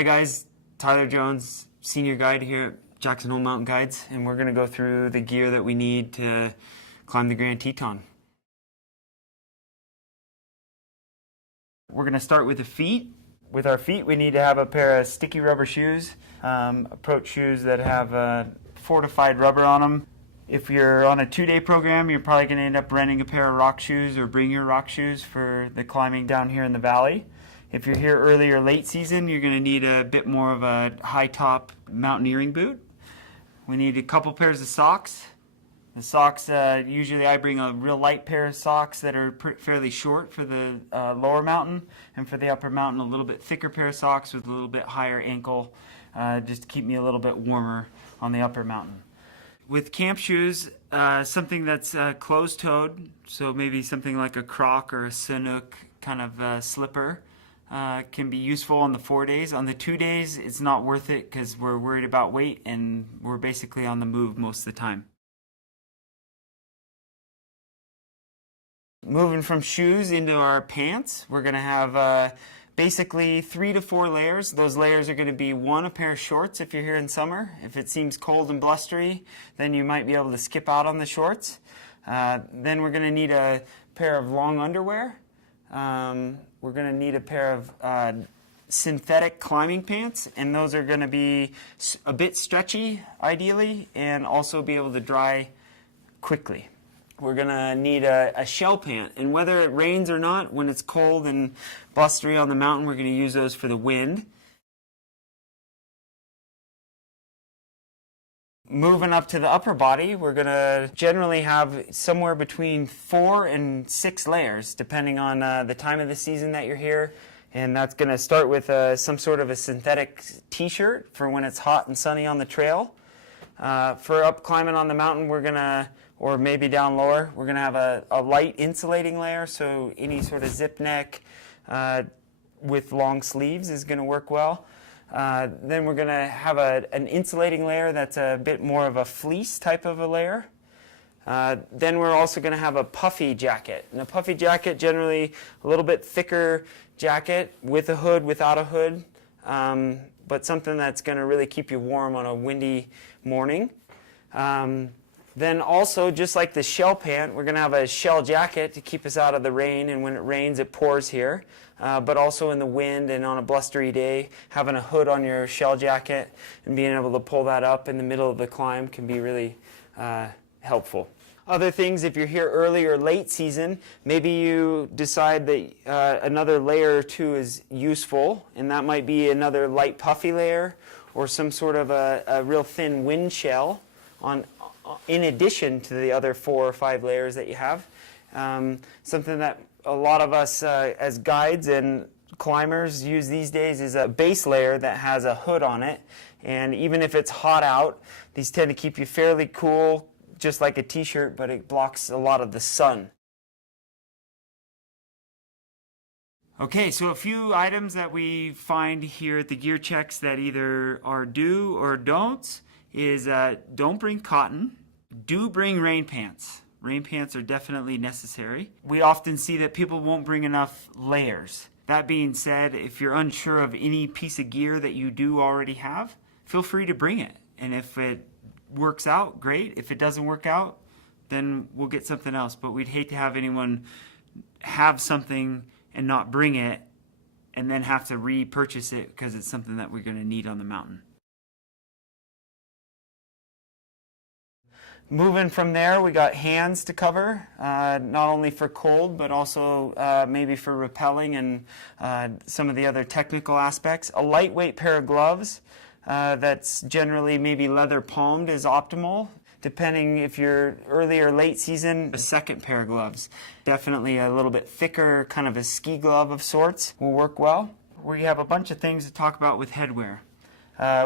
Hi guys, Tyler Jones, Senior Guide here at Jackson Hole Mountain Guides, and we're going to go through the gear that we need to climb the Grand Teton. We're going to start with the feet. With our feet, we need to have a pair of sticky rubber shoes, approach shoes that have fortified rubber on them. If you're on a 2-day program, you're probably going to end up renting a pair of rock shoes or bring your rock shoes for the climbing down here in the valley. If you're here early or late season, you're going to need a bit more of a high top mountaineering boot. We need a couple pairs of socks. The socks, usually I bring a real light pair of socks that are fairly short for the lower mountain, and for the upper mountain a little bit thicker pair of socks with a little bit higher ankle, just to keep me a little bit warmer on the upper mountain. With camp shoes, something that's closed-toed, so maybe something like a Croc or a Sanuk kind of slipper, can be useful on the 4 days. On the 2 days, it's not worth it because we're worried about weight and we're basically on the move most of the time. Moving from shoes into our pants, we're going to have basically 3 to 4 layers. Those layers are going to be one, a pair of shorts if you're here in summer. If it seems cold and blustery, then you might be able to skip out on the shorts. Then we're going to need a pair of long underwear. We're going to need a pair of synthetic climbing pants, and those are going to be a bit stretchy, ideally, and also be able to dry quickly. We're going to need a shell pant, and whether it rains or not, when it's cold and blustery on the mountain, we're going to use those for the wind. Moving up to the upper body, we're going to generally have somewhere between 4 and 6 layers, depending on the time of the season that you're here. And that's going to start with some sort of a synthetic t-shirt for when it's hot and sunny on the trail. For up climbing on the mountain, we're going to, or maybe down lower, we're going to have a light insulating layer, so any sort of zip neck with long sleeves is going to work well. Then we're going to have an insulating layer that's a bit more of a fleece type of a layer. Then we're also going to have a puffy jacket. And a puffy jacket, generally a little bit thicker jacket with a hood, without a hood, but something that's going to really keep you warm on a windy morning. Then also, just like the shell pant, we're going to have a shell jacket to keep us out of the rain, and when it rains it pours here. But also in the wind and on a blustery day, having a hood on your shell jacket and being able to pull that up in the middle of the climb can be really helpful. Other things, if you're here early or late season, maybe you decide that another layer or two is useful, and that might be another light puffy layer or some sort of a real thin wind shell in addition to the other 4 or 5 layers that you have. Something that a lot of us as guides and climbers use these days is a base layer that has a hood on it, and even if it's hot out, these tend to keep you fairly cool, just like a t-shirt, but it blocks a lot of the sun. Okay, so a few items that we find here at the gear checks that either are do or don'ts is don't bring cotton, do bring rain pants. Rain pants are definitely necessary. We often see that people won't bring enough layers. That being said, if you're unsure of any piece of gear that you do already have, feel free to bring it. And if it works out, great. If it doesn't work out, then we'll get something else. But we'd hate to have anyone have something and not bring it and then have to repurchase it because it's something that we're going to need on the mountain. Moving from there, we got hands to cover, not only for cold, but also maybe for rappelling and some of the other technical aspects. A lightweight pair of gloves that's generally maybe leather palmed is optimal. Depending if you're early or late season, a second pair of gloves. Definitely a little bit thicker, kind of a ski glove of sorts will work well. We have a bunch of things to talk about with headwear.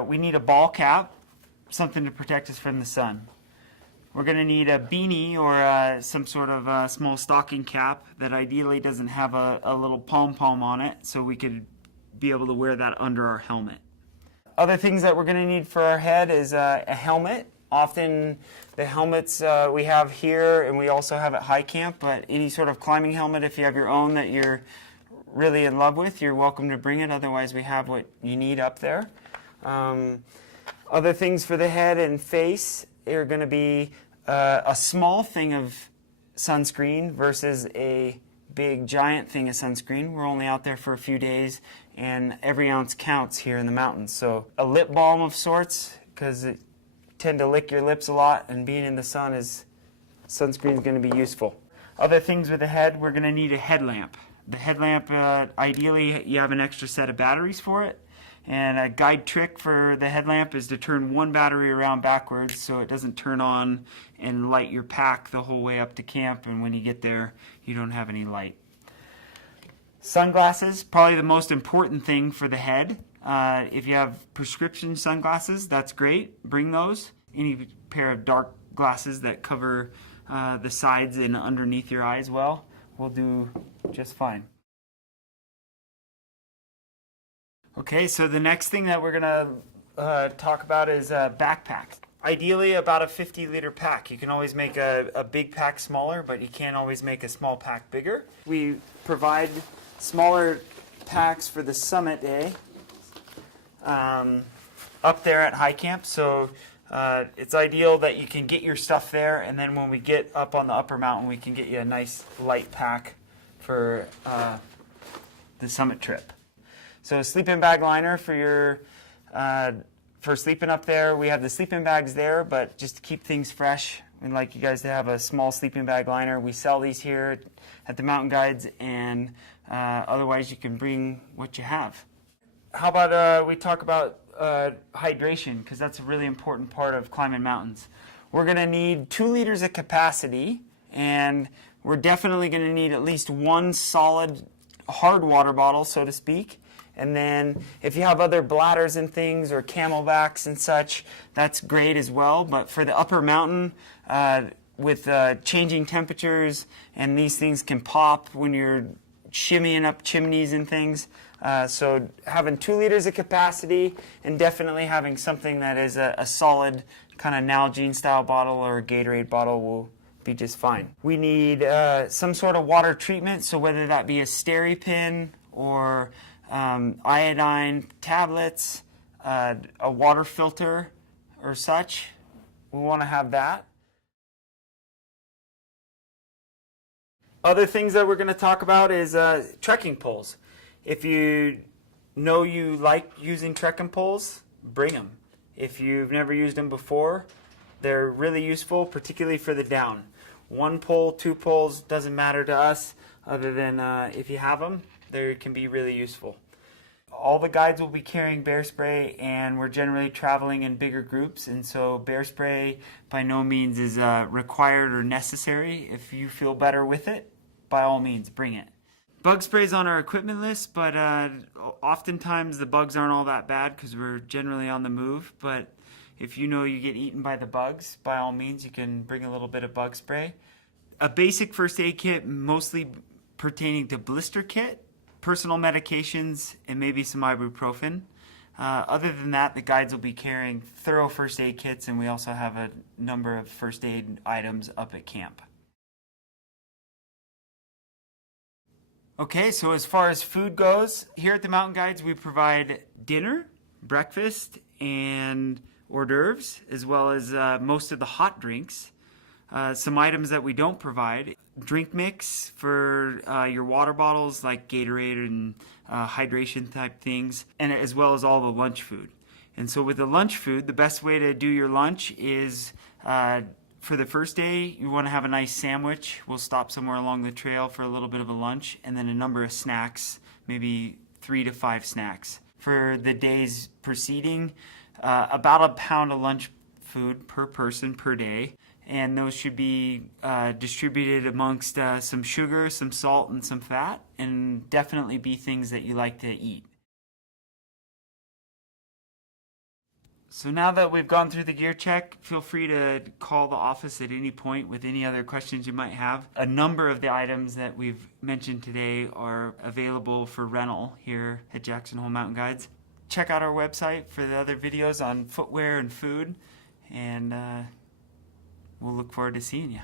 We need a ball cap, something to protect us from the sun. We're going to need a beanie or some sort of small stocking cap that ideally doesn't have a little pom-pom on it, so we could be able to wear that under our helmet. Other things that we're going to need for our head is a helmet. Often the helmets we have here, and we also have at high camp, but any sort of climbing helmet, if you have your own that you're really in love with, you're welcome to bring it. Otherwise, we have what you need up there. Other things for the head and face are going to be a small thing of sunscreen versus a big giant thing of sunscreen. We're only out there for a few days, and every ounce counts here in the mountains. So a lip balm of sorts, because it tend to lick your lips a lot, and being in the sun sunscreen is going to be useful. Other things with the head, we're going to need a headlamp. The headlamp, ideally you have an extra set of batteries for it. And a guide trick for the headlamp is to turn one battery around backwards so it doesn't turn on and light your pack the whole way up to camp, and when you get there you don't have any light. Sunglasses, probably the most important thing for the head. If you have prescription sunglasses, that's great. Bring those. Any pair of dark glasses that cover the sides and underneath your eyes well will do just fine. Okay, so the next thing that we're going to talk about is backpacks. Ideally about a 50-liter pack. You can always make a big pack smaller, but you can't always make a small pack bigger. We provide smaller packs for the summit day up there at high camp. So it's ideal that you can get your stuff there, and then when we get up on the upper mountain, we can get you a nice light pack for the summit trip. So sleeping bag liner for your for sleeping up there. We have the sleeping bags there, but just to keep things fresh, we'd like you guys to have a small sleeping bag liner. We sell these here at the Mountain Guides, and otherwise you can bring what you have. How about we talk about hydration, because that's a really important part of climbing mountains. We're going to need 2 liters of capacity, and we're definitely going to need at least one solid hard water bottle, so to speak. And then if you have other bladders and things or camelbacks and such, that's great as well. But for the upper mountain, with changing temperatures, and these things can pop when you're shimmying up chimneys and things. So having 2 liters of capacity, and definitely having something that is a solid kind of Nalgene style bottle or a Gatorade bottle will be just fine. We need some sort of water treatment, so whether that be a SteriPin or iodine tablets, a water filter or such, we want to have that. Other things that we're going to talk about is trekking poles. If you know you like using trekking poles, bring them. If you've never used them before, they're really useful, particularly for the down. 1 pole, 2 poles, doesn't matter to us, other than if you have them, they can be really useful. All the guides will be carrying bear spray, and we're generally traveling in bigger groups, and so bear spray by no means is required or necessary. If you feel better with it, by all means, bring it. Bug spray's on our equipment list, but oftentimes the bugs aren't all that bad because we're generally on the move. But if you know you get eaten by the bugs, by all means, you can bring a little bit of bug spray. A basic first aid kit, mostly pertaining to blister kit, personal medications, and maybe some ibuprofen. Other than that, the guides will be carrying thorough first aid kits, and we also have a number of first aid items up at camp. Okay, so as far as food goes, here at the Mountain Guides we provide dinner, breakfast, and hors d'oeuvres, as well as most of the hot drinks. Some items that we don't provide: drink mix for your water bottles like Gatorade and hydration type things, and as well as all the lunch food. And so with the lunch food, the best way to do your lunch is for the first day, you want to have a nice sandwich. We'll stop somewhere along the trail for a little bit of a lunch, and then a number of snacks, maybe 3 to 5 snacks. For the days preceding, about a pound of lunch food per person per day, and those should be distributed amongst some sugar, some salt, and some fat, and definitely be things that you like to eat. So now that we've gone through the gear check, feel free to call the office at any point with any other questions you might have. A number of the items that we've mentioned today are available for rental here at Jackson Hole Mountain Guides. Check out our website for the other videos on footwear and food, and we'll look forward to seeing you.